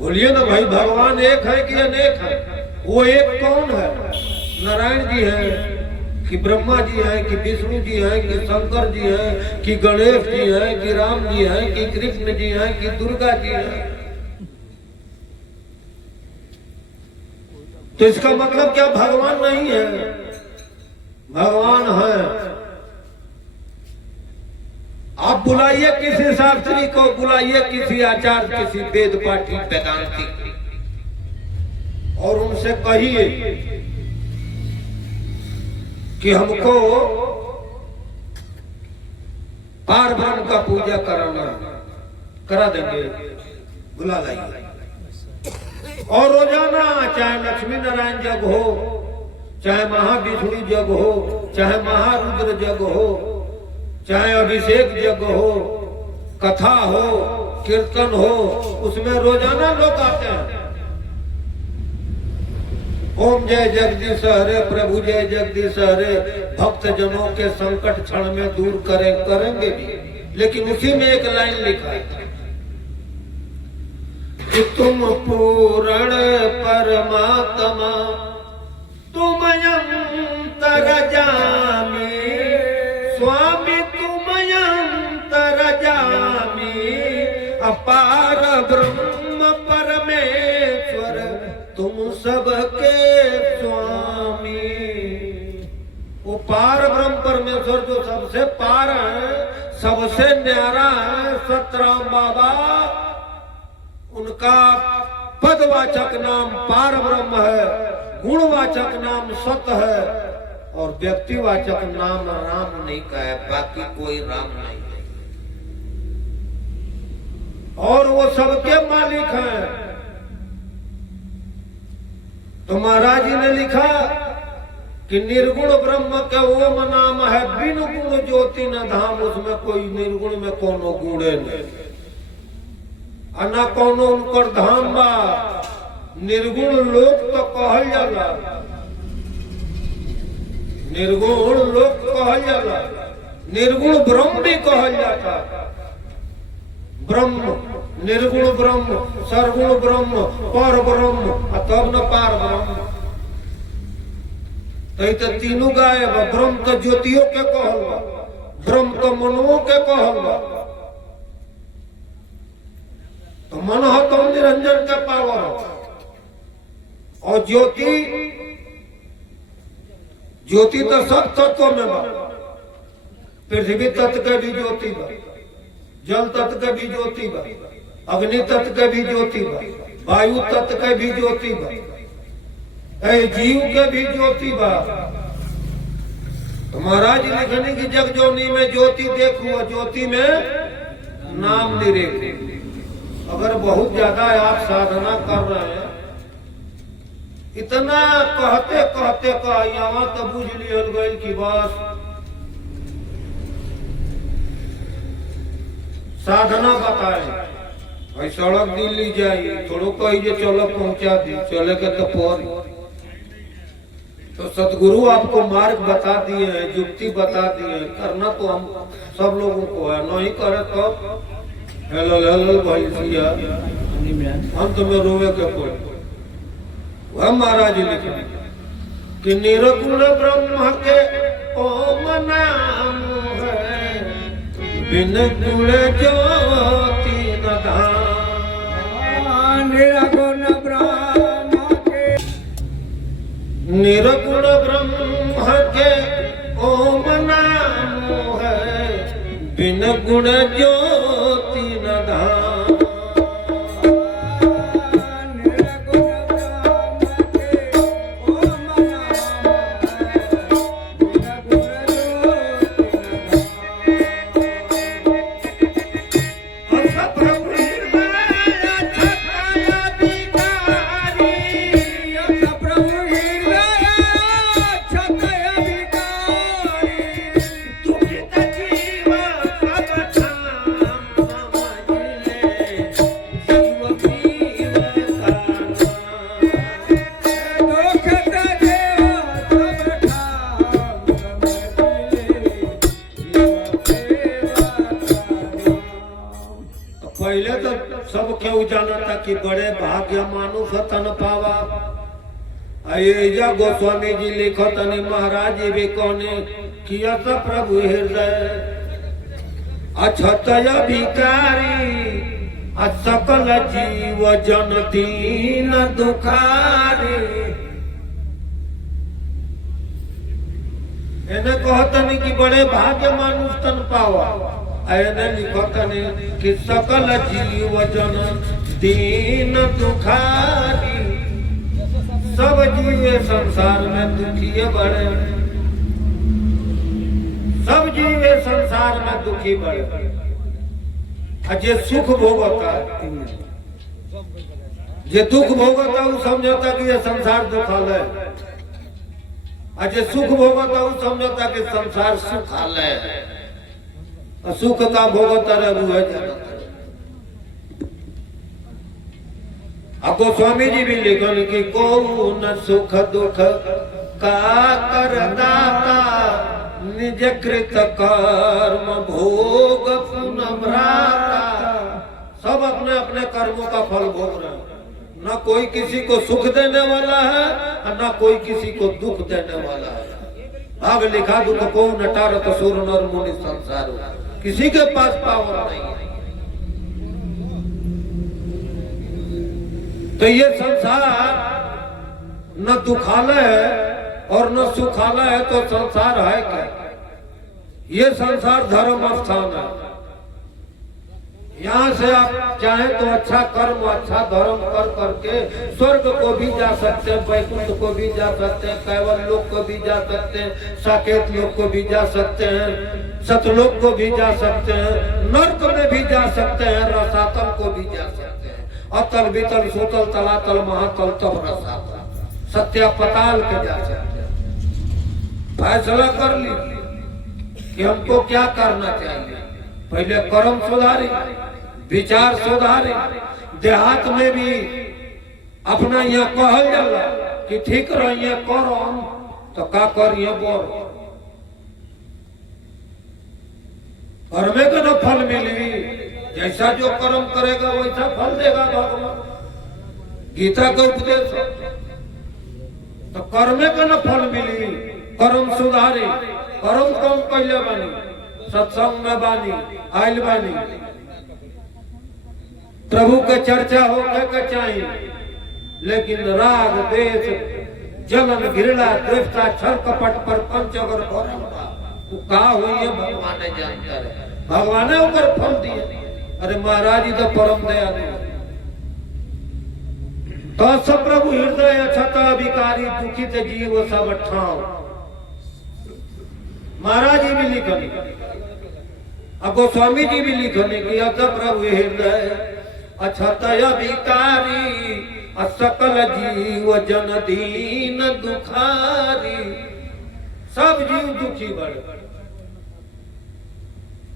बोलिए ना भाई, भगवान एक है कि अनेक है? वो एक कौन है? नारायण जी है कि ब्रह्मा जी हैं कि विष्णु जी हैं कि शंकर जी हैं कि गणेश जी हैं कि राम जी हैं कि कृष्ण जी हैं कि दुर्गा जी हैं? तो इसका मतलब क्या भगवान नहीं है? भगवान है। आप बुलाइए किसी शास्त्री को, बुलाइए किसी आचार्य, किसी वेद पाठी वेदांती, और उनसे कहिए कि हमको पार ब्रह्म का पूजा कराना, करा देंगे, बुला लाइए। और रोजाना चाहे लक्ष्मी नारायण जग हो, चाहे महाविष्णु जग हो, चाहे महारुद्र जग हो, चाहे अभिषेक जग हो, कथा हो, कीर्तन हो, उसमें रोजाना लोग आते हैं। ओम जय जगदीश हरे, प्रभु जय जगदीश हरे, भक्त जनों के संकट क्षण में दूर करेंगे भी। लेकिन उसी में एक लाइन लिखा है कि तुम पूर्ण परमात्मा, तुम अंतर जामी, स्वामी तुम अंतर जामी, अपार ब्रह्म परमेश्वर तुम सबके स्वामी। वो पार ब्रह्म परमेश्वर जो सबसे पार है, सबसे न्यारा है, सतराम बाबा, उनका पदवाचक नाम पार ब्रह्म है, गुणवाचक नाम सत्य है, और व्यक्तिवाचक नाम राम नहीं का है, बाकी कोई राम नहीं है। और वो सबके मालिक हैं। तो महाराज जी ने लिखा कि निर्गुण ब्रह्म के ओम नाम है, बिन गुण ज्योति न धाम। उसमें कोई निर्गुण में कोनो गुणे नहीं, ना कोनो उनकर धाम बा। निर्गुण लोक तो कहल जाला, निर्गुण लोक कहल जाला, निर्गुण ब्रह्म भी कहल जाता। ब्रह्म, निर्गुण ब्रह्म, सरगुण ब्रह्म, पर ब्रह्म, तब न पार ब्रह्म। तो तीनों गायब। ब्रह्म तो ज्योतियों के कहल बा, ब्रह्म तो मनुओं के कहल बा। तो मन हो तो निरंजन का पावर हो, और ज्योति, ज्योति तो सब तत्व में बा। पृथ्वी तत्व के भी ज्योति बा, जल तत्व के भी ज्योति बा, अग्नि तत्व के भी ज्योति बा, वायु तत्व के भी ज्योति बा, जीव के भी ज्योति बा। तो महाराज लिखने की जग जोनी में ज्योति देखो, ज्योति में नाम निरेखो। अगर बहुत ज्यादा आप साधना कर रहे हैं, इतना कहते कहते का यहाँ तो बुझ लियल गई कि बस साधना बताए। भाई सड़क दिल्ली जाइए, थोड़ो कहिए चलो पहुंचा दी, चले के तो पर। तो सदगुरु आपको मार्ग बता दिए हैं, युक्ति बता दिए हैं, करना तो हम सब लोगों को है, नहीं करे तो हेलो हेलो भाई भैया अंत में रोवे के कोई। वह महाराज लिखे कि निर्गुण ब्रह्म के ओम नाम है, बिन गुण ज्योति न धाम। निर्गुण ब्रह्म के, निर्गुण ब्रह्म के ओम नाम है, बिन गुण ज्योति न धाम। जानता कि बड़े भाग्य मानुष तन पावा। अये गोस्वामी जी लिखतनि महाराज जी भी कोने किया तो प्रभु हृदय अछतय विकारी सकल जीव जन दीन दुखारी। एने कहतनि कि बड़े भाग्य मानुष तन पावा। एने लिखतनि कि सकल जीव जन दीन दुखारी। सब जीव संसार में दुखी बड़े, सब जीव संसार में दुखी बड़े। जे सुख भोगता है, जे दुख भोगता वो समझता कि ये संसार दुखालय, जे सुख भोगता वो समझता कि संसार सुखालय। सुख का भोगता रहू है। गोस्वामी जी भी लिखन कि कौन सुख दुख का करदाता निज कृत कर्म भोग पुनम्राता। सब अपने अपने कर्मों का फल भोग रहे हैं। न कोई किसी को सुख देने वाला है और न कोई किसी को दुख देने वाला है। भाग लिखा दुख को नटारत सुर नर मुनि संसार, किसी के पास पावर नहीं है। तो ये संसार न दुखालय है और न सुखालय है, तो संसार है क्या? ये संसार धर्म स्थान है। यहाँ से आप चाहे तो अच्छा कर्म अच्छा धर्म कर करके स्वर्ग को भी जा सकते हैं, वैकुंठ को भी जा सकते हैं, कैवल लोक को भी जा सकते हैं, साकेत लोक को भी जा सकते हैं, सतलोक को भी जा सकते हैं, नर्क में भी जा सकते हैं, रसातल को भी जा सकते हैं। अतल वितल सुतल तलातल महातल तब रसातल सत्या पताल के जा सकते हैं। फैसला कर लीजिए कि हमको क्या करना चाहिए। पहले कर्म सुधारी, विचार सुधारी। देहात में भी अपना यहाँ कहल जाला कि ठीक रहिए करम तो का करिए बोर कर्मे का न फल मिली। जैसा जो कर्म करेगा वैसा फल देगा भगवान। गीता का उपदेश तो कर्मे का न फल मिली। कर्म सुधारी, कर्म कम पहले बनी, सत्संग में बानी आयल बानी, प्रभु के चर्चा होके के चाहिए। लेकिन राग देश जलन घृणा द्वेषता छल कपट पर पंच अगर का हुई है भगवान जानता है। भगवान ऊपर फल दिए। अरे महाराज जी तो परम दया तो सब प्रभु हृदय छता विकारी दुखित जीव सब ठाव। महाराज जी भी लिखने, अब गोस्वामी जी भी लिखने की प्रभु हृदय अछतय विकारी सकल जीव जन दीन दुखारी। सब जीव दुखी बड़े।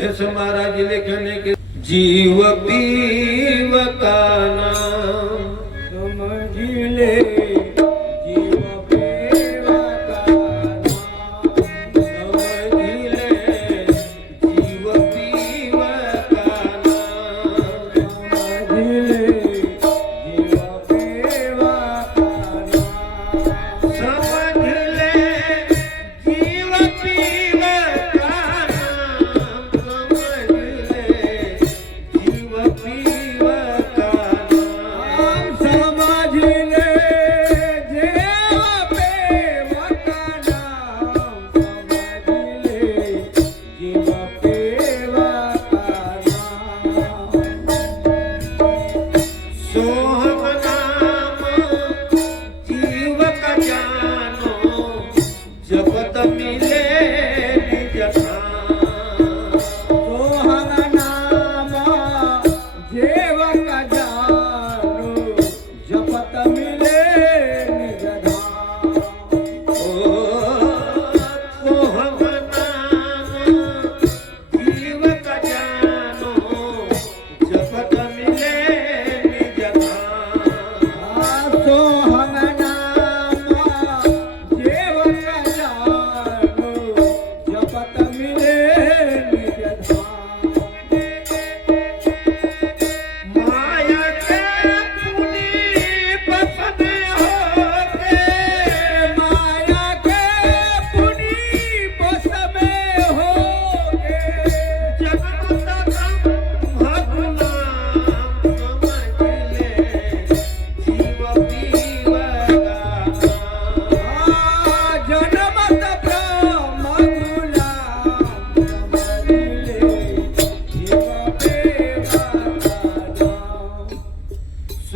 ऐसे महाराज जी लिखने के जीव पीव का नाम समझ ले।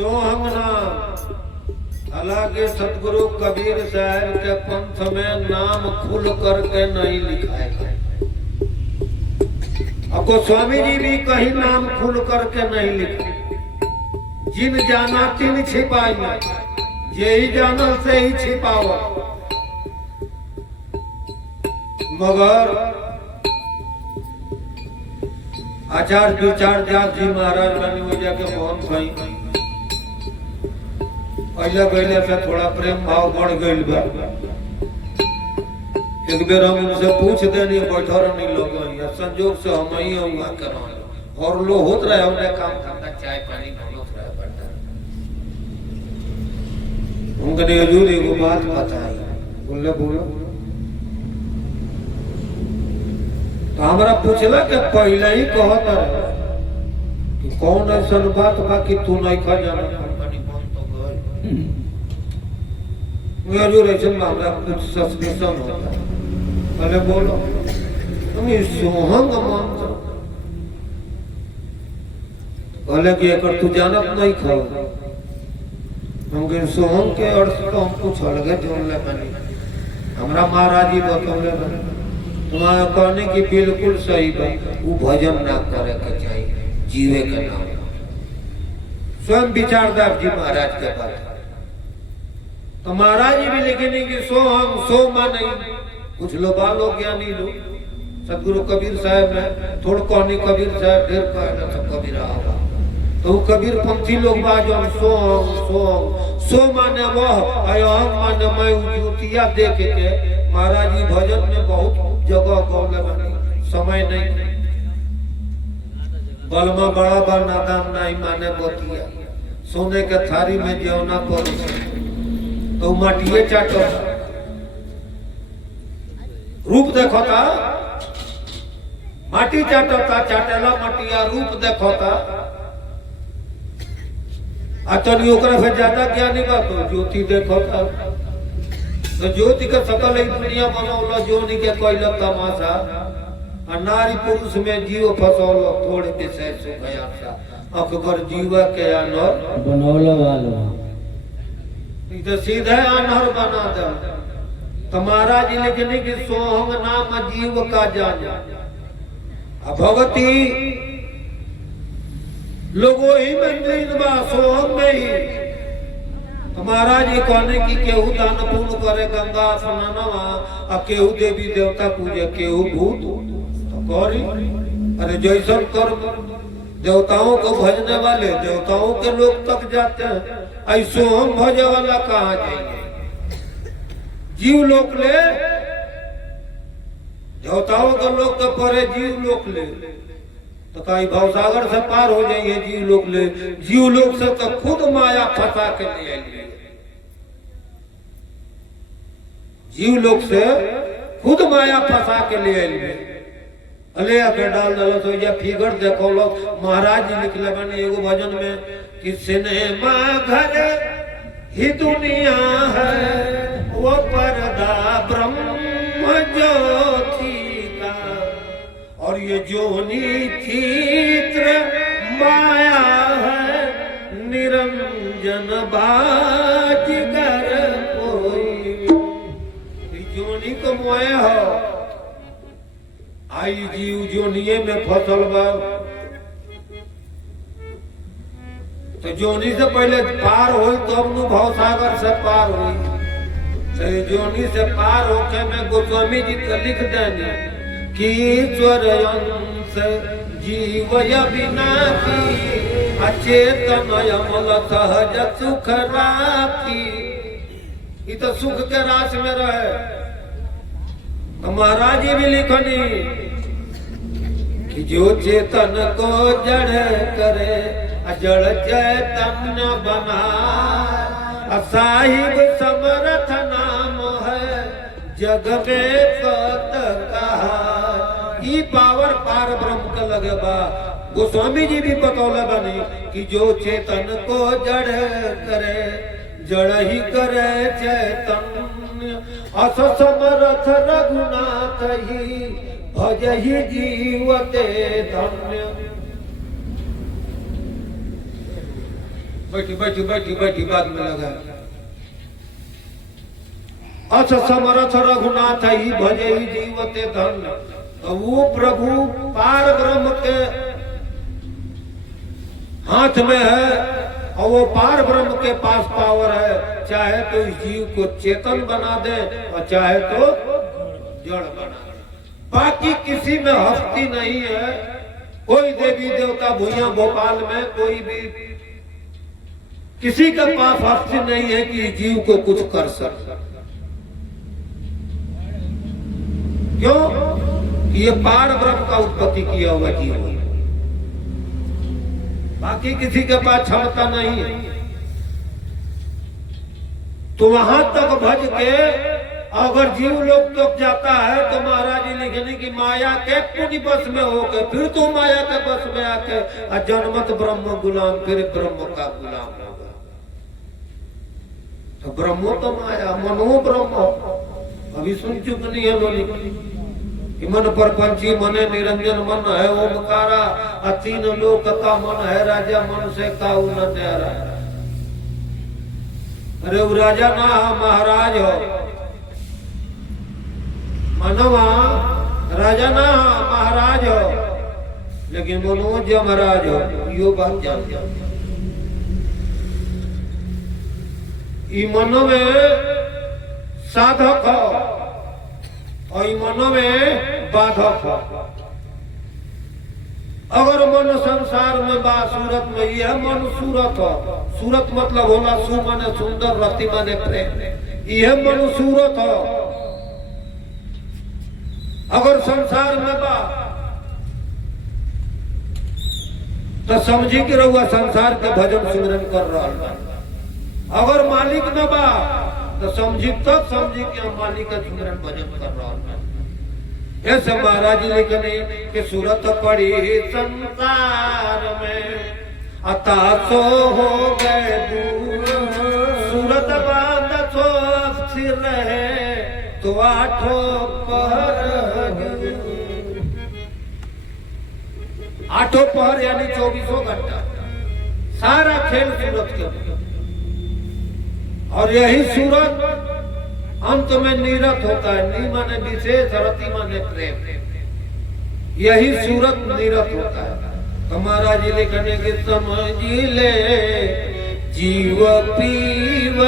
सोहम नाम। हालांकि सतगुरु कबीर साहब के पंथ में नाम खुल करके नहीं लिखा है। अब गोस्वामी जी भी कहीं नाम खुल करके नहीं लिखा। जिन जाना तिन छिपाई, यही जानल से ही छिपावा। मगर आचार्य विचार जाप जी महाराज बनी हुई जाके मोहन भाई पहले पहले से थोड़ा प्रेम भाव बढ़ गई बा। एक बेर हम उनसे पूछ देनी बैठो नहीं लोग संजोग से हम ही और लो होत रहे हमने काम धंधा चाय पानी बनत रहे बंटा। उनके हजूर एगो बात बताई। बोले बोलो। तो हमारा पूछला कि पहले ही कहत रहे कि कौन ऐसा बात बा कि तू नहीं खा जाना। हजूर ऐसे मामला कुछ सस्पेंशन होता है। पहले बोलो तुम सोहंग मानते बोले कि एक तू जानत नहीं खाओ। हम सोहंग के अर्थ तो हम कुछ अलग जोड़ ले बनी। हमारा महाराज जी बतौले तुम्हारा कहने की बिल्कुल सही बात। वो भजन ना करे के चाहिए जीवे के नाम। स्वयं विचारदार जी महाराज के बात तो महाराज जी भी लिखेंगे कि सो हम सो माने। कुछ लोग बालो ज्ञानी लोग सतगुरु कबीर साहब ने थोड़ा कहनी कबीर साहब ढेर कहना सब कबीर आवा। तो कबीर पंथी लोग बाजो सो माने वह अयम माने मैं ज्योतिया देख के। महाराज जी भजन में बहुत जगह गौले बनी समय नहीं। बलमा बड़ा बा नादान नहीं माने बोतिया। सोने के थारी में जेवना पर तो माटिए चाटो रूप देखो था। माटी चाटता चाटेला मटिया रूप देखो था। आचनी फिर ज्यादा ज्ञानी बा तो ज्योति देखो था। तो ज्योति का सकल ही दुनिया बनौला जोनी के कोई तमाशा। नारी पुरुष में जीव फसौल थोड़े विषय सुखया अकबर जीवा के अनर बनौला वाला तो सीधे अनहर बना दे। तो महाराज लिखने की सोहंग नाम जीव का जाना। भगवती लोगों ही में बा सोहंग में ही। तो महाराज ये कहने की केहू दान पुण्य करे गंगा स्नानवा और केहू देवी देवता पूजे केहू भूत तो करी। अरे जैसन कर्म देवताओं को भजने वाले देवताओं के लोग तक जाते हैं। ऐसो हम भजे वाला कहाँ जाएंगे। जीव लोक ले देवताओं के लोग के परे जीव लोक ले तो कहीं भवसागर से पार हो जाइए। जीव लोक ले जीव लोक से तो खुद माया फंसा के ले आएंगे। जीव लोक से खुद माया फंसा के ले आएंगे। अले के डाल दलो तो ये फिगर देखो लो। महाराज जी लिखले बने एगो भजन में कि सिनेमा घर ही दुनिया है वो पर्दा ब्रह्म ज्योति का और ये जोनी चित्र माया है निरंजन बाजीगर कोई। जोनी को मोए हो आई जीव जोनिये में फसल बा। तो जोनी से पहले पार हुई तब नु भवसागर से पार हुई। तो जोनी से पार होके में गोस्वामी जी को लिख देने कि ईश्वर अंश जीव बिना की अचेतन अमल सहज सुख राखी। ये तो सुख के रास में रहे। तो महाराज जी भी लिखनी कि जो चेतन को जड़ करे अजड़ चैतन्य बना साहिब समर्थ नाम है जग में पत कहा। ई पावर पार ब्रह्म के लगे बा। गोस्वामी जी भी बतौले बनी कि जो चेतन को जड़ करे जड़ ही करे चैतन्य अस समर्थ रघुनाथ ही भज ही जीवते धन्य। बैठी बैठी बैठी बैठी बाद में लगा। अस समरथ रघुनाथ ही भजे ही जीवते धन। तो वो प्रभु पार ब्रह्म के हाथ में है और वो पार ब्रह्म के पास पावर है, चाहे तो इस जीव को चेतन बना दे और चाहे तो जड़ बना दे। बाकी किसी में हस्ती नहीं है। कोई देवी देवता भुइया भोपाल में कोई भी किसी के पास हस्ती नहीं है कि जीव को कुछ कर सके। क्यों? ये पार ब्रह्म का उत्पत्ति किया हुआ जीव है, बाकी किसी के पास क्षमता नहीं है। तो वहां तक भज के अगर जीव लोग तक जाता है तो महाराज जी लिखने की माया के पुण्य बस में होके फिर तो माया के बस में आके जन्मत ब्रह्म गुलाम फिर ब्रह्म का गुलाम होगा। तो ब्रह्मो तो माया मनो ब्रह्म। अभी सुन चुकनी है बोली मन पर पंची मने निरंजन मन है ओमकारा। तीन लोक का मन है राजा मन से काऊ न न्यारा। अरे वो राजा ना महाराज हो, मनवा राजा ना महाराज हो, लेकिन मनोज महाराज हो। यो बात जान मन में साधक हो और मन में बाधक हो। अगर मन संसार में बा सूरत में, यह मन सूरत हो। सूरत मतलब होला सु माने सुंदर, रति माने प्रेम। यह मन सूरत हो। अगर संसार में बा तो समझी कि रहुआ संसार के भजन सिमरन कर रहा है। अगर मालिक न बा तो समझी तब समझी कि हम मालिक का सिमरन भजन कर रहा है। ऐसे महाराज लिखने कि सूरत पड़ी संसार में अतासो हो गए दूर। सूरत बांध सो स्थिर रहे तो आठों पहर यानी 24 घंटा सारा खेल सूरत के। और यही सूरत अंत में नीरत होता है। नी माने विशेष, रति माने प्रेम। यही सूरत नीरत होता है। तो महाराज लिखने के समझ ले जीव पीव